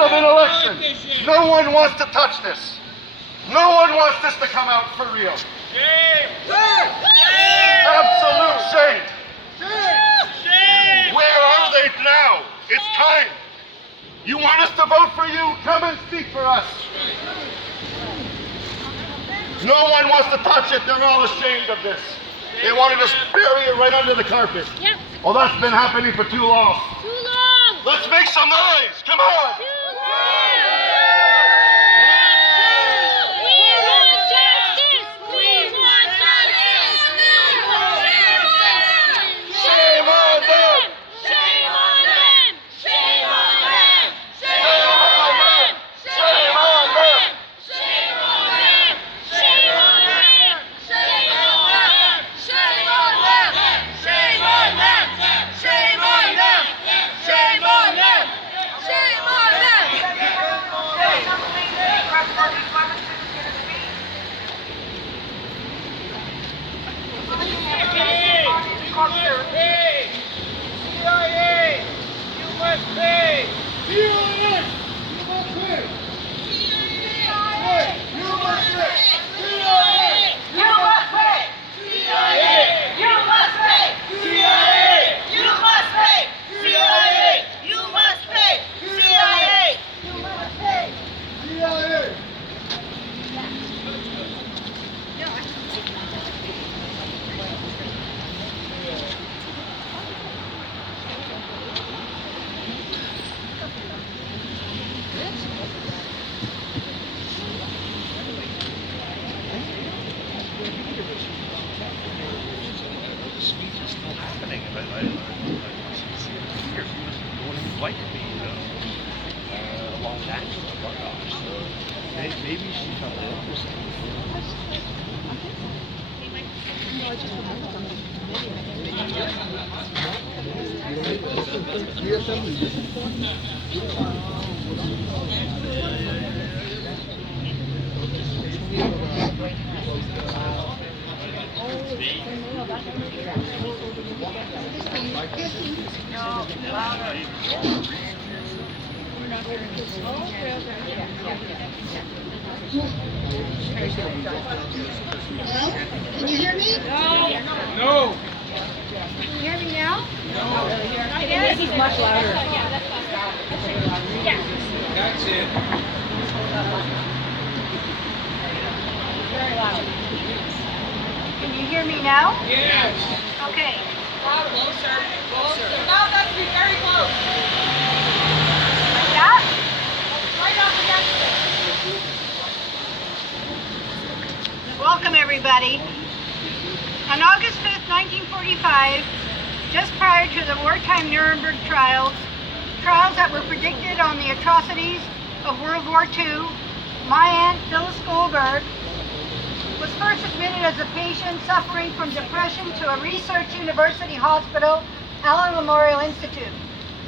of an election. No one wants to touch this. No one wants this to come out for real. Shame! Absolute shame. Shame! Where are they now? It's time. You want us to vote for you? Come and speak for us. No one wants to touch it. They're all ashamed of this. They wanted to bury it right under the carpet. Yep. Well, that's been happening for too long. Too long. Let's make some noise. Come on. Too long. We want justice. We want justice. Shame on them. Shame on them. Shame on them. Shame on them. Shame on them. Shame on them. Shame on them. Shame on them. Shame on them! Shame on them! Shame on them! Shame on them! Shame on them! Pay! CIA! You must pay! CNN! You must pay! CIA! You must pay! CIA! You must pay! CIA! You must pay! CIA! You must pay! CIA! You must pay! CIA! You must pay! CIA! Maybe she felt ill or something. Hello? Can you hear me? No! Can you hear me now? He's much louder. That's it. Very loud. Can you hear me now? Yes! Okay. Closer! Closer! Now that's be very close! Like that? Right up against it! Welcome, everybody. On August 5th, 1945, just prior to the wartime Nuremberg trials that were predicted on the atrocities of World War II, my aunt, Phyllis Goldberg, was first admitted as a patient suffering from depression to a research university hospital, Allen Memorial Institute,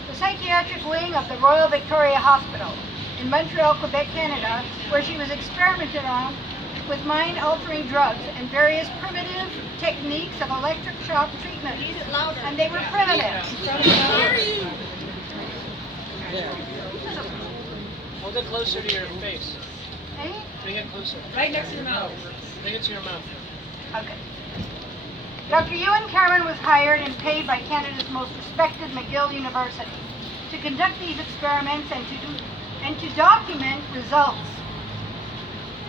the psychiatric wing of the Royal Victoria Hospital in Montreal, Quebec, Canada, where she was experimented on with mind-altering drugs and various primitive techniques of electric shock treatment. And they were primitive. Hold it closer to your face. Okay? Bring it closer. Right next to your mouth. Bring it to your mouth. Okay. Dr. Ewan Cameron was hired and paid by Canada's most respected McGill University to conduct these experiments and to document results.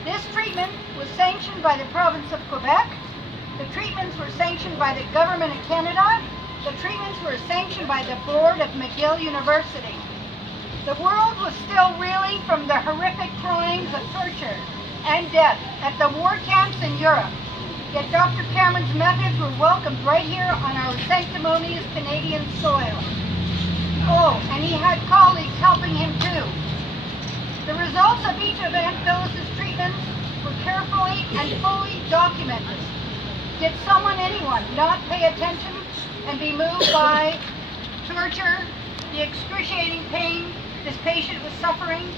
This treatment was sanctioned by the province of Quebec. The treatments were sanctioned by the government of Canada. The treatments were sanctioned by the board of McGill University. The world was still reeling from the horrific crimes of torture and death at the war camps in Europe. Yet Dr. Cameron's methods were welcomed right here on our sanctimonious Canadian soil. Oh, and he had colleagues helping him too. The results of each of Aunt Phyllis's treatments were carefully and fully documented. Did anyone, not pay attention and be moved by torture, the excruciating pain this patient was suffering?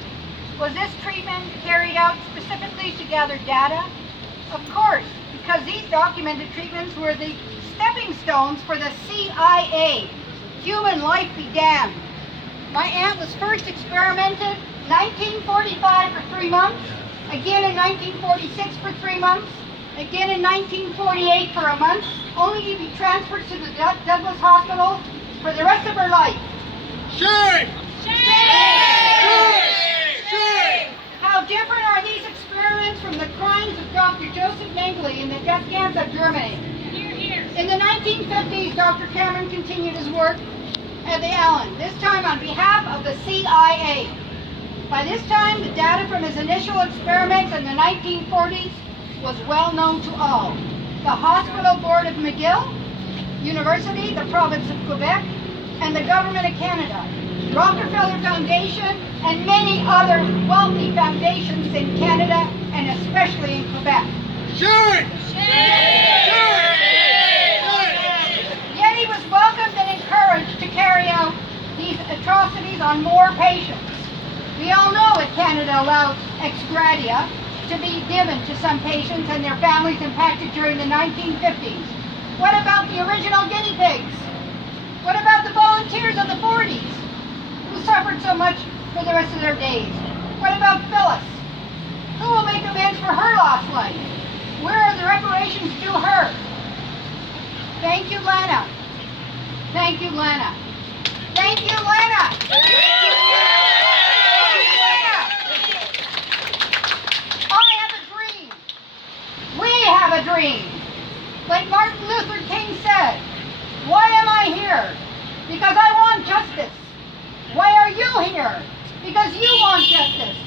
Was this treatment carried out specifically to gather data? Of course, because these documented treatments were the stepping stones for the CIA. Human life be damned. My aunt was first experimented 1945 for 3 months, again in 1946 for 3 months, again in 1948 for a month, only to be transferred to the Douglas Hospital for the rest of her life. Shame! How different are these experiments from the crimes of Dr. Joseph Mengele in the death camps of Germany? In the 1950s, Dr. Cameron continued his work at the Allen, this time on behalf of the CIA. By this time, the data from his initial experiments in the 1940s was well known to all. The Hospital Board of McGill University, the province of Quebec, and the Government of Canada, Rockefeller Foundation, and many other wealthy foundations in Canada and especially in Quebec. Shame! Yet he was welcomed and encouraged to carry out these atrocities on more patients. We all know that Canada allowed ex gratia to be given to some patients and their families impacted during the 1950s. What about the original guinea pigs? What about the volunteers of the 40s who suffered so much for the rest of their days? What about Phyllis? Who will make amends for her lost life? Where are the reparations due her? Thank you, Lana. Thank you, Lana. Thank you, Lana. Thank you, Lana. I have a dream. We have a dream. Like Martin Luther King said, why am I here? Because I want justice. Why are you here? Because you want justice.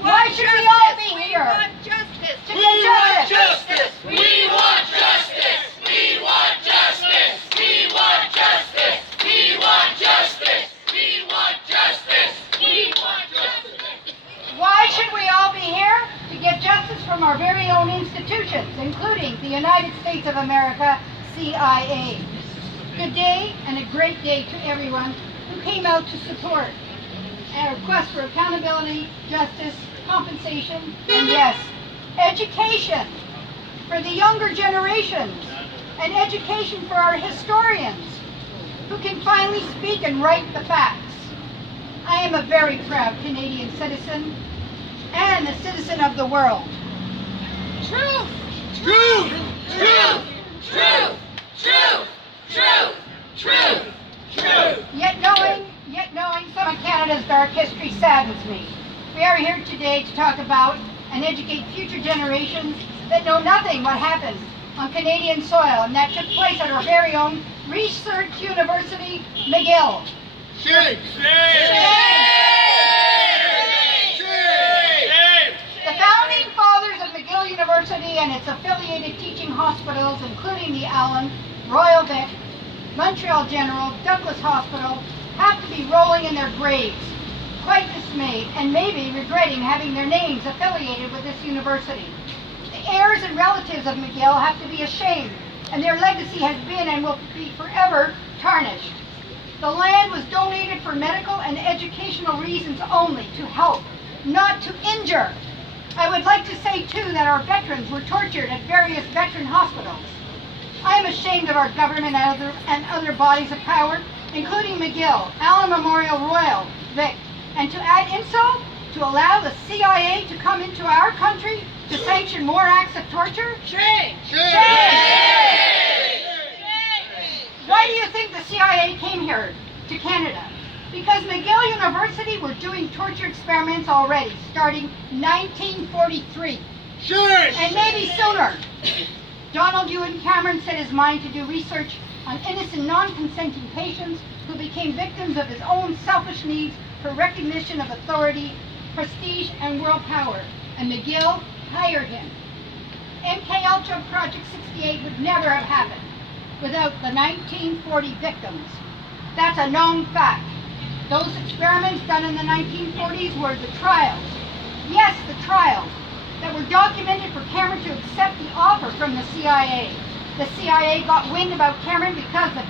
Why should we all be here? We want justice. To get justice. We want justice! We want justice! We want justice! We want justice! We want justice! We want justice! Why should we all be here? To get justice from our very own institutions, including the United States of America, CIA. Good day and a great day to everyone who came out to support our request for accountability, justice, compensation, and yes, education for the younger generations, and education for our historians who can finally speak and write the facts. I am a very proud Canadian citizen and a citizen of the world. Truth! Truth! Truth! Truth! Truth! Truth! Truth! Truth! Yet knowing some of Canada's dark history saddens me. We are here today to talk about and educate future generations that know nothing what happened on Canadian soil and that took place at our very own Research University, McGill. Shame! The founding fathers of McGill University and its affiliated teaching hospitals, including the Allen, Royal Vic, Montreal General, Douglas Hospital, have to be rolling in their graves, quite dismayed and maybe regretting having their names affiliated with this university. The heirs and relatives of McGill have to be ashamed, and their legacy has been and will be forever tarnished. The land was donated for medical and educational reasons only, to help, not to injure. I would like to say too that our veterans were tortured at various veteran hospitals. I am ashamed of our government and other bodies of power, including McGill, Allen Memorial Royal, Vic, and to add insult, to allow the CIA to come into our country to sanction more acts of torture? Shame! Why do you think the CIA came here to Canada? Because McGill University were doing torture experiments already, starting 1943. And maybe sooner. Donald Ewan Cameron set his mind to do research on innocent, non-consenting patients who became victims of his own selfish needs for recognition of authority, prestige, and world power. And McGill hired him. MK Ultra Project 68 would never have happened without the 1940 victims. That's a known fact. Those experiments done in the 1940s were the trials. Yes, the trials that were documented for Cameron to accept the offer from the CIA. The CIA got wind about Cameron because the